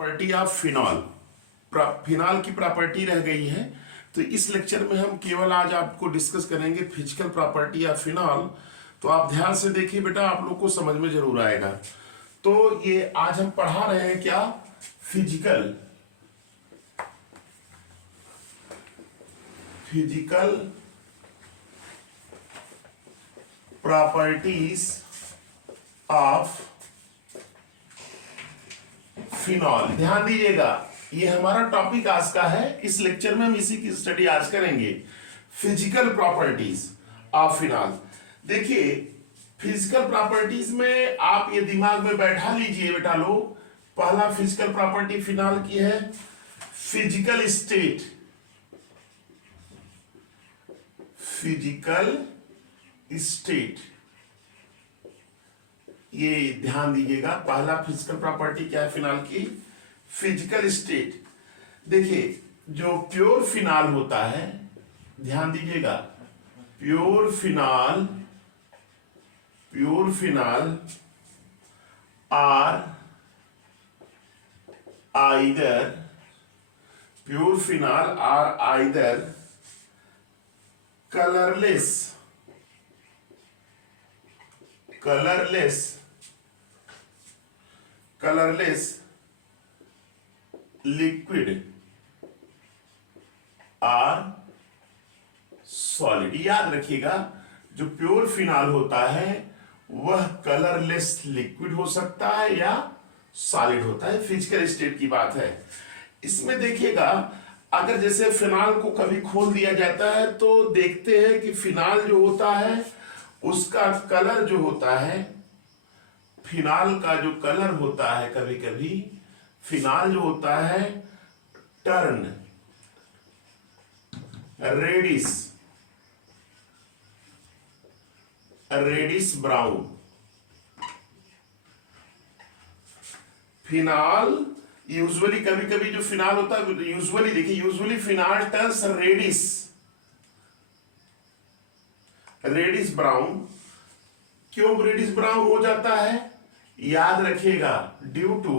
Property of phenol. Phenol की property रह गई है, तो इस लेक्चर में हम केवल आज आपको डिस्कस करेंगे फिजिकल प्रॉपर्टी ऑफ फिनॉल। तो आप ध्यान से देखिए बेटा, आप लोग को समझ में जरूर आएगा। तो ये आज हम पढ़ा रहे हैं क्या, फिजिकल प्रॉपर्टीज ऑफ फिनॉल। ध्यान दीजिएगा, ये हमारा टॉपिक आज का है। इस लेक्चर में हम इसी की स्टडी आज करेंगे, फिजिकल प्रॉपर्टीज ऑफ फिनॉल। देखिए, फिजिकल प्रॉपर्टीज में आप ये दिमाग में बैठा लीजिए बेटा लोग, पहला फिजिकल प्रॉपर्टी फिनॉल की है फिजिकल स्टेट। फिजिकल स्टेट, ये ध्यान दीजिएगा, पहला फिजिकल प्रॉपर्टी क्या है फिनॉल की, फिजिकल स्टेट। देखिए, जो प्योर फिनॉल होता है, ध्यान दीजिएगा, pure phenol are either colourless liquid or solid. याद रखिएगा, जो प्योर फिनॉल होता है वह कलरलेस लिक्विड हो सकता है या सॉलिड होता है। फिजिकल स्टेट की बात है। इसमें देखिएगा, अगर जैसे फिनॉल को कभी खोल दिया जाता है तो देखते हैं कि फिनॉल जो होता है उसका कलर जो होता है, फिनॉल का जो कलर होता है, कभी कभी फिनॉल जो होता है turn reddish brown. Phenol usually, कभी कभी जो फिनॉल होता है, यूजुअली देखिए, usually phenol turns reddish brown. क्यों रेडिश ब्राउन हो जाता है? याद रखिएगा, ड्यू टू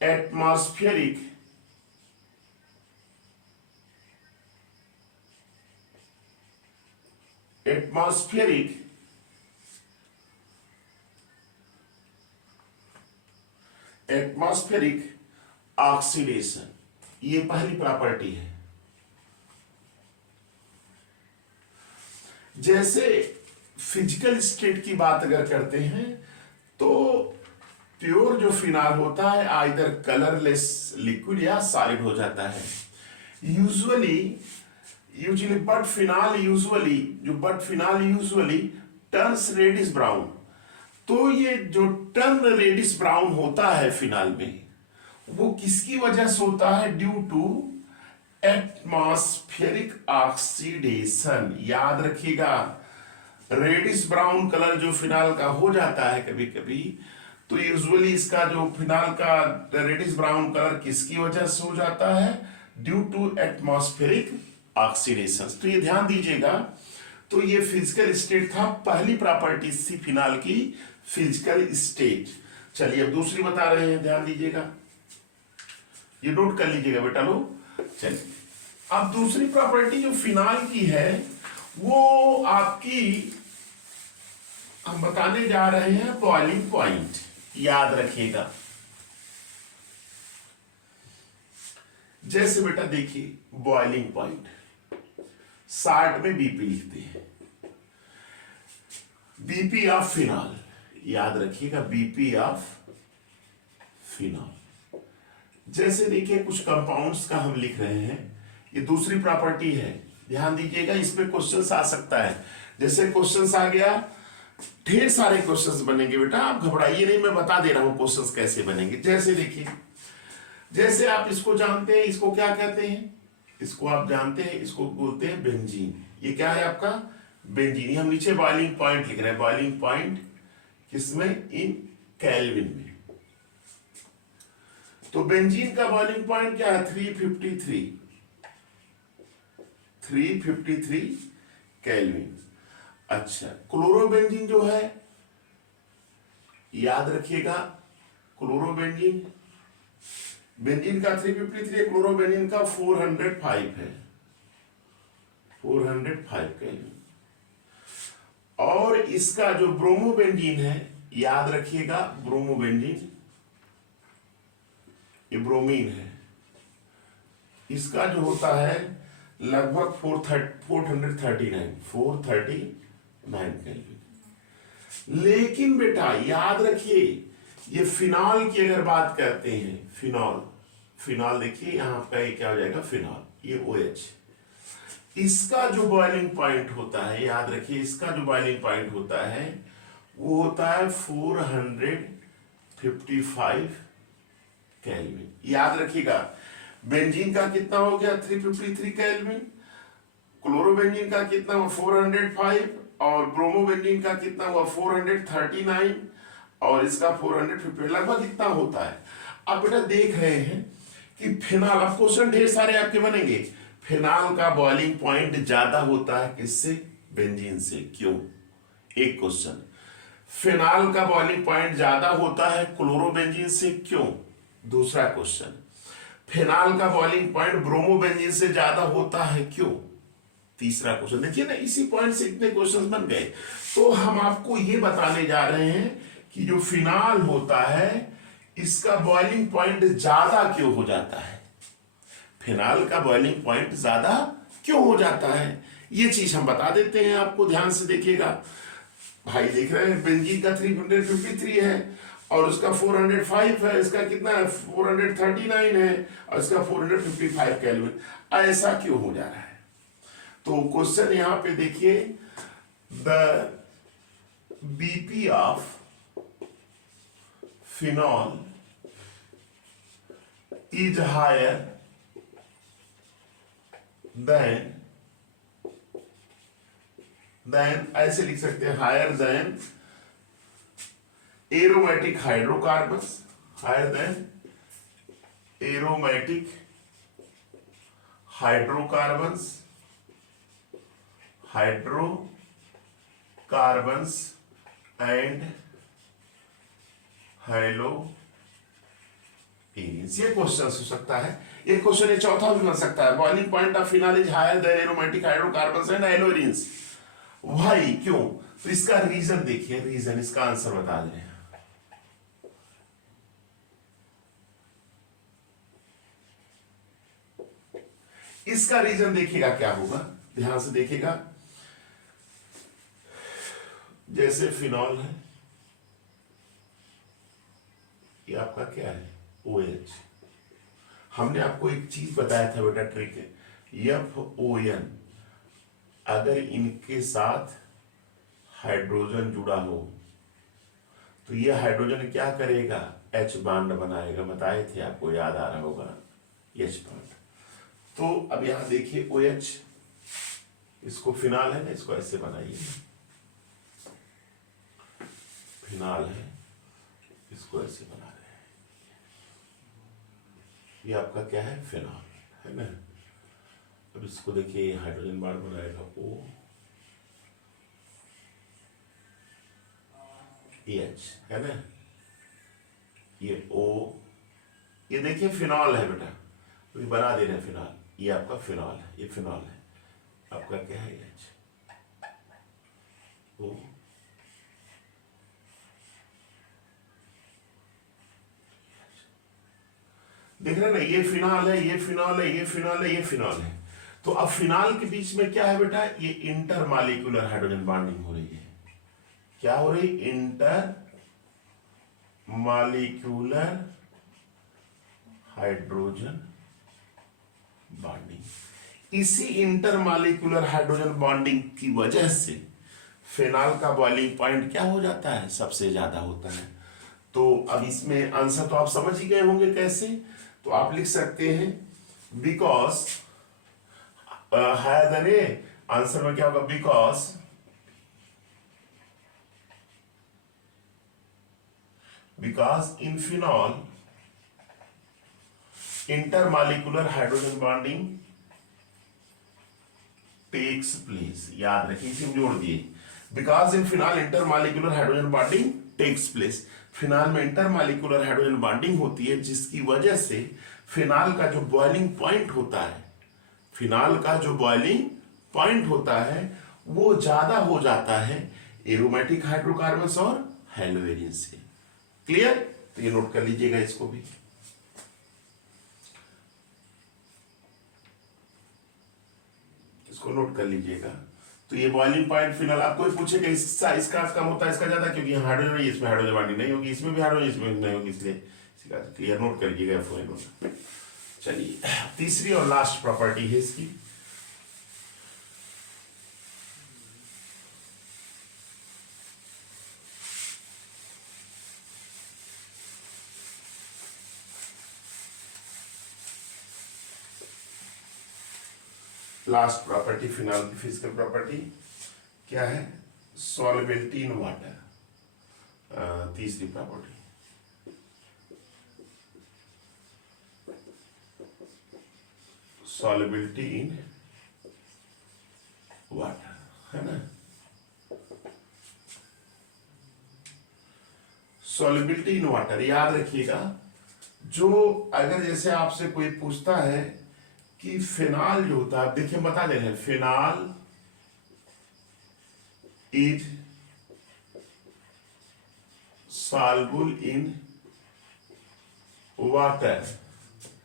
एटमॉस्फेरिक ऑक्सीडेशन। ये पहली प्रॉपर्टी है। जैसे फिजिकल स्टेट की बात अगर करते हैं तो प्योर जो फिनॉल होता है आइदर कलरलेस लिक्विड या सॉलिड हो जाता है। Usually but phenol usually turns reddish brown. तो ये जो टर्न रेडिश ब्राउन होता है फिनॉल में, वो किसकी वजह से होता है? Due to atmospheric oxidation. याद रखिएगा, रेडिश ब्राउन कलर जो फिनॉल का हो जाता है कभी कभी, तो यूजुअली इसका जो फिनॉल का रेडिश ब्राउन कलर किसकी वजह से हो जाता है? Due to atmospheric oxidation. तो ये ध्यान दीजिएगा। तो ये फिजिकल स्टेट था, पहली प्रॉपर्टी थी फिनॉल की, फिजिकल स्टेट। चलिए अब दूसरी बता रहे हैं, ध्यान दीजिएगा, ये नोट कर लीजिएगा बेटा लोग। चलिए, अब दूसरी प्रॉपर्टी जो फिनॉल की है वो आपकी हम बताने जा रहे हैं बॉइलिंग पॉइंट। याद रखिएगा, जैसे बेटा देखिए, बॉइलिंग पॉइंट शॉर्ट में बीपी लिखते हैं, बीपी ऑफ फिनॉल। याद रखिएगा, बीपी ऑफ फिनॉल। जैसे देखिए, कुछ कंपाउंड्स का हम लिख रहे हैं, ये दूसरी प्रॉपर्टी है। ध्यान दीजिएगा, इसमें क्वेश्चंस आ सकता है। जैसे क्वेश्चंस आ गया, ढेर सारे क्वेश्चंस बनेंगे बेटा, आप घबराइए नहीं, मैं बता दे रहा हूं क्वेश्चंस कैसे बनेंगे। जैसे देखिए, जैसे आप इसको जानते हैं, इसको क्या कहते हैं? इसको आप जानते हैं, इसको बोलते हैं बेंजीन। ये क्या है आपका? बेंजीन। हम नीचे बॉइलिंग पॉइंट लिख रहे हैं, बॉइलिंग पॉइंट किसमें? इन केल्विन में। तो बेंजीन का बॉइलिंग पॉइंट क्या है? 353 केल्विन। अच्छा, क्लोरोबेंजीन जो है याद रखिएगा क्लोरोबेंजीन, बेंजीन का 353 है, क्लोरोबेंजीन का 405 है, 405 केल्विन। और इसका जो ब्रोमोबेंजीन है, याद रखिएगा ब्रोमोबेंजीन, ये ब्रोमीन है, इसका जो होता है लगभग 439 केल्विन। लेकिन बेटा याद रखिए, ये फिनॉल की अगर बात करते हैं, फिनॉल देखिए यहां पे क्या हो जाएगा, फिनॉल, ये OH, इसका जो बॉइलिंग पॉइंट होता है, याद रखिए इसका जो बॉइलिंग पॉइंट होता है वो होता है 455 केल्विन। याद रखिएगा बेंजीन का कितना हो गया 353 केल्विन, क्लोरोबेंजीन का कितना हुआ 405, और ब्रोमोबेंजीन का कितना हुआ 439, और इसका 450, लगभग इतना होता है। अब बेटा देख रहे हैं कि फिनाल, अब क्वेश्चन ढेर सारे आपके बनेंगे, फिनाल का बॉइलिंग पॉइंट ज्यादा होता है किससे, बेंजीन से, क्यों? एक क्वेश्चन। फिनाल का बॉइलिंग पॉइंट ज्यादा होता है क्लोरोबेंजीन से, क्यों? दूसरा क्वेश्चन। फिनाल का बॉइलिंग पॉइंट ब्रोमोबेंजीन से ज्यादा होता है, क्यों? तीसरा क्वेश्चन। देखिए ना, इसी पॉइंट से इतने क्वेश्चन बन गए। तो हम आपको ये बताने जा रहे हैं कि जो फिनाल होता है इसका बॉइलिंग पॉइंट ज्यादा क्यों हो जाता है, फिनाल का बॉइलिंग पॉइंट ज्यादा क्यों हो जाता है, ये चीज हम बता देते हैं आपको। ध्यान से देखिएगा भाई, देख रहे हैं बेंजीन का 353 है और उसका 405 है, इसका कितना है 439 है, और इसका 455 केल्विन। ऐसा क्यों हो जा रहा है? तो क्वेश्चन यहां पे देखिए, the BP of phenol is higher than ऐसे लिख सकते हैं, higher than aromatic hydrocarbons, higher than aromatic hydrocarbons and haloarenes. ये क्वेश्चन हो सकता है, एक क्वेश्चन ये चौथा भी बन सकता है, boiling point of phenol is higher than aromatic hydrocarbons and haloarenes. भाई क्यों? तो इसका रीजन देखिए, रीजन, इसका आंसर बता दें। इसका रीजन देखिएगा क्या होगा, ध्यान से देखिएगा। जैसे फिनॉल है, ये आपका क्या है OH। हमने आपको एक चीज बताया था बेटा, ट्रिक है, FON, अगर इनके साथ हाइड्रोजन जुड़ा हो तो ये हाइड्रोजन क्या करेगा, H बॉन्ड बनाएगा, बताए थे आपको, याद आ रहा होगा, H बॉन्ड। तो अब यहां देखिए OH, इसको फिनाल है ना, इसको ऐसे बनाइए, फिनाल है, इसको ऐसे बना रहे हैं, ये आपका क्या है, फिनॉल है ना। अब इसको देखिए, हाइड्रोजन बॉन्ड बनाएगा OH है ना, ये O, ये देखिए फिनॉल है बेटा, तो ये बना दे रहे हैं फिनॉल, ये आपका फिनॉल है, ये फिनॉल है, आपका क्या है H, O, देख रहे ना, ये फिनॉल है, ये फिनॉल है, ये फिनॉल है, ये फिनॉल है। तो अब फिनॉल के बीच में क्या है बेटा, ये इंटरमॉलिक्यूलर हाइड्रोजन बॉन्डिंग हो रही है। क्या हो रही, इंटरमॉलिक्यूलर हाइड्रोजन बॉन्डिंग। इसी इंटरमॉलिक्यूलर हाइड्रोजन बॉन्डिंग की वजह से फिनॉल का बॉइलिंग पॉइंट क्या हो जाता है, सबसे ज्यादा होता है। तो अब इसमें आंसर तो आप समझ ही गए होंगे कैसे। तो आप लिख सकते हैं because higher than A, answer में क्या होगा, because in phenol intermolecular hydrogen bonding takes place. याद रखिए, इसी में जोड़ दिए, because in phenol intermolecular hydrogen bonding takes place. Phenol में इंटरमॉलिक्यूलर हाइड्रोजन बॉन्डिंग होती है, जिसकी वजह से फिनाल का जो बॉइलिंग पॉइंट होता है, फिनाल का जो बॉइलिंग पॉइंट होता है वो ज्यादा हो जाता है एरोमेटिक हाइड्रोकार्बन और हेलोवेरिन से। क्लियर? तो ये नोट कर लीजिएगा इसको भी। इसको नोट कर लीजिएगा। तो ये बॉइलिंग पॉइंट फिनल, आपको पूछेगा इसका कम होता है इसका ज्यादा, क्योंकि हाइड्रोजन है, इसमें हाइड्रोजन बॉन्डिंग नहीं होगी, इसमें भी हाइड्रोजन, इसमें नहीं होगी, इसलिए क्लियर नोट कर लीजिएगा F1। चलिए तीसरी और लास्ट प्रॉपर्टी है इसकी, लास्ट प्रॉपर्टी फिनाल की फिजिकल प्रॉपर्टी क्या है? Solubility in water. तीसरी प्रॉपर्टी सॉल्युबिलिटी इन वाटर, है ना? सॉल्युबिलिटी इन वाटर याद रखिएगा। जो अगर जैसे आपसे कोई पूछता है कि फिनाल जो होता है, देखिए बता दे रहे हैं, phenol is soluble in water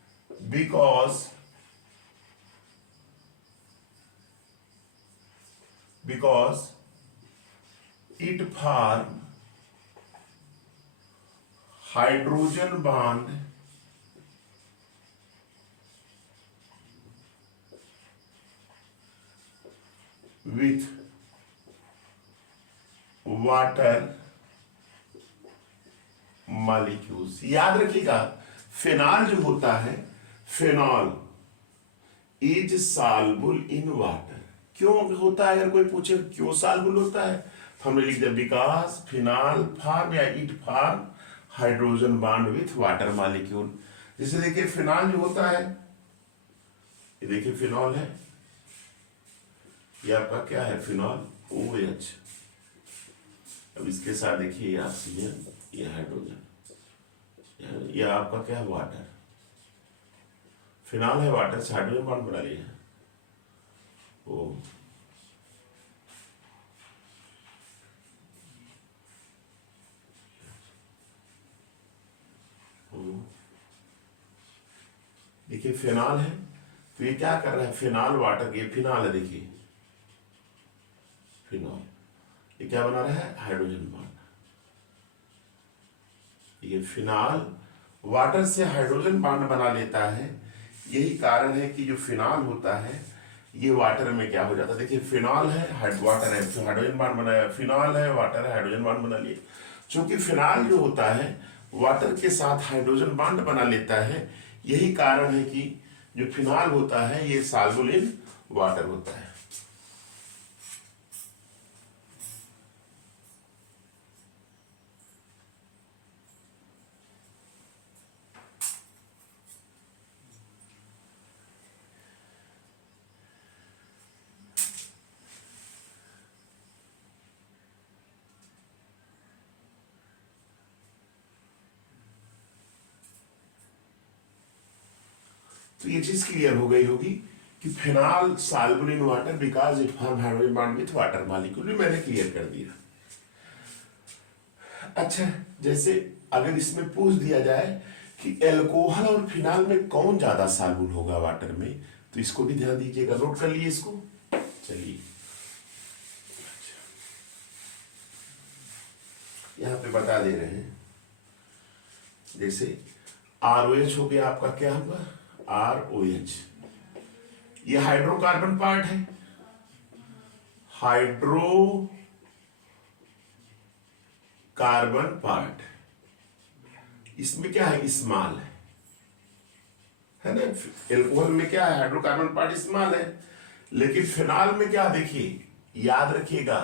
because it form hydrogen bond with water molecules. याद रखिएगा फिनाल जो होता है, phenol is soluble in water. क्यों होता है? अगर कोई पूछे क्यों सॉल्युबल होता है, तो हमने लिख दिया बिकॉज फिनाल फॉर्म या it form hydrogen bond with water molecule. जैसे देखिए फिनाल जो होता है, ये देखिए फिनॉल है, ये आपका क्या है? Phenol OH। अब इसके साथ देखिए ऑक्सीजन, ये हाइड्रोजन, ये आपका क्या है? वाटर। फिनाल है, वाटर से हाइड्रोजन बॉन्ड बना लिया है। ओ देखिए फिनाल है, तो ये क्या कर रहा है? फिनाल वाटर, ये फिनाल है, देखिए फिनॉल, ये क्या बना रहा है? Hydrogen bond. ये फिनाल वाटर से हाइड्रोजन बॉन्ड बना लेता है। यही कारण है कि जो फिनाल होता है ये वाटर में क्या हो जाता है? देखिए फिनॉल है, वाटर है, हाइड्रोजन बॉन्ड बनाया, फिनॉल है, वाटर है, हाइड्रोजन बॉन्ड बना लिया। क्योंकि फिनाल जो होता है वाटर के साथ हाइड्रोजन बॉन्ड बना लेता है, यही कारण है कि जो फिनाल होता है ये सॉल्युबल इन वाटर होता है। तो ये चीज क्लियर हो गई होगी कि phenol soluble in water because it form hydrogen bond with water molecule, भी मैंने क्लियर कर दिया। अच्छा, जैसे अगर इसमें पूछ दिया जाए कि एल्कोहल और फिनाल में कौन ज्यादा सॉल्युबल होगा वाटर में, तो इसको भी ध्यान दीजिएगा, नोट कर लिए इसको। चलिए यहां पे बता दे रहे हैं, जैसे ROH हो गया आपका, क्या होगा? ROH, ये हाइड्रोकार्बन पार्ट है, हाइड्रोकार्बन पार्ट, इसमें क्या है? स्मॉल है ना? एल्कोहल में क्या है? हाइड्रोकार्बन पार्ट स्मॉल है। लेकिन फिनाल में क्या? देखिए याद रखिएगा,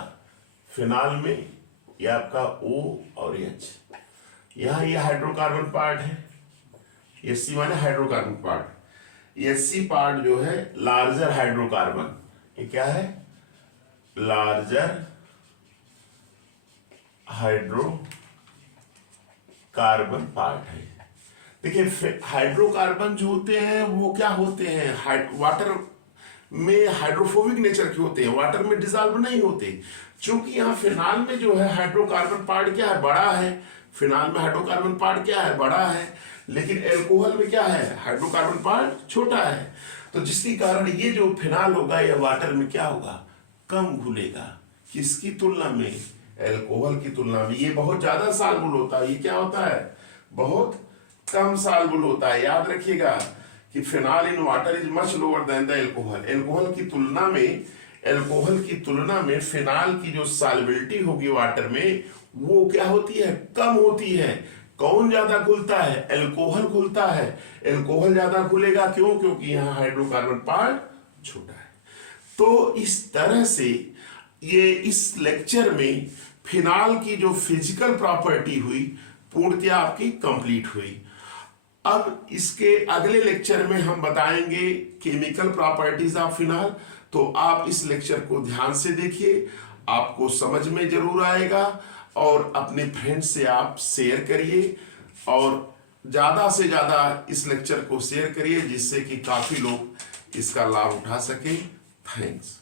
फिनाल में ये आपका O और H, यहां ये हाइड्रोकार्बन पार्ट है, SC माने हाइड्रोकार्बन पार्ट, SC पार्ट जो है लार्जर हाइड्रोकार्बन, ये क्या है? लार्जर हाइड्रोकार्बन कार्बन पार्ट है। देखिए हाइड्रोकार्बन जो होते हैं वो क्या होते हैं, वाटर में हाइड्रोफोबिक नेचर के होते हैं, वाटर में डिजॉल्व नहीं होते। चूंकि यहाँ फिनाल में जो है हाइड्रोकार्बन पार्ट क्या है, बड़ा है। फिनाल में हाइड्रोकार्बन पार्ट क्या है, बड़ा है। लेकिन एल्कोहल में क्या है, हाइड्रोकार्बन पार्ट छोटा है। तो जिसके कारण ये जो फिनाल होगा या वाटर में क्या होगा, कम घुलेगा। किसकी तुलना में, एल्कोहल की तुलना में। ये बहुत ज्यादा साल्युबल होता है, ये क्या होता है, बहुत कम साल्युबल होता है। याद रखिएगा कि phenol in water is much lower than the alcohol. Alcohol की तुलना में फिनाल की जो सॉल्युबिलिटी होगी वाटर में वो क्या होती है, कम होती है। कौन ज्यादा घुलता है, एल्कोहल घुलता है। एल्कोहल ज्यादा घुलेगा, क्यों, क्योंकि यहाँ हाइड्रोकार्बन पार्ट छोटा है। तो इस तरह से ये इस लेक्चर में फिनाल की जो फिजिकल प्रॉपर्टी हुई पूर्णतः आपकी कंप्लीट हुई। अब इसके अगले लेक्चर में हम बताएंगे केमिकल प्रॉपर्टीज ऑफ फिनाल। तो आप इस लेक्चर को ध्यान से देखिए, आपको समझ में जरूर आएगा। और अपने फ्रेंड्स से आप शेयर करिए और ज्यादा से ज्यादा इस लेक्चर को शेयर करिए, जिससे कि काफी लोग इसका लाभ उठा सके। थैंक्स।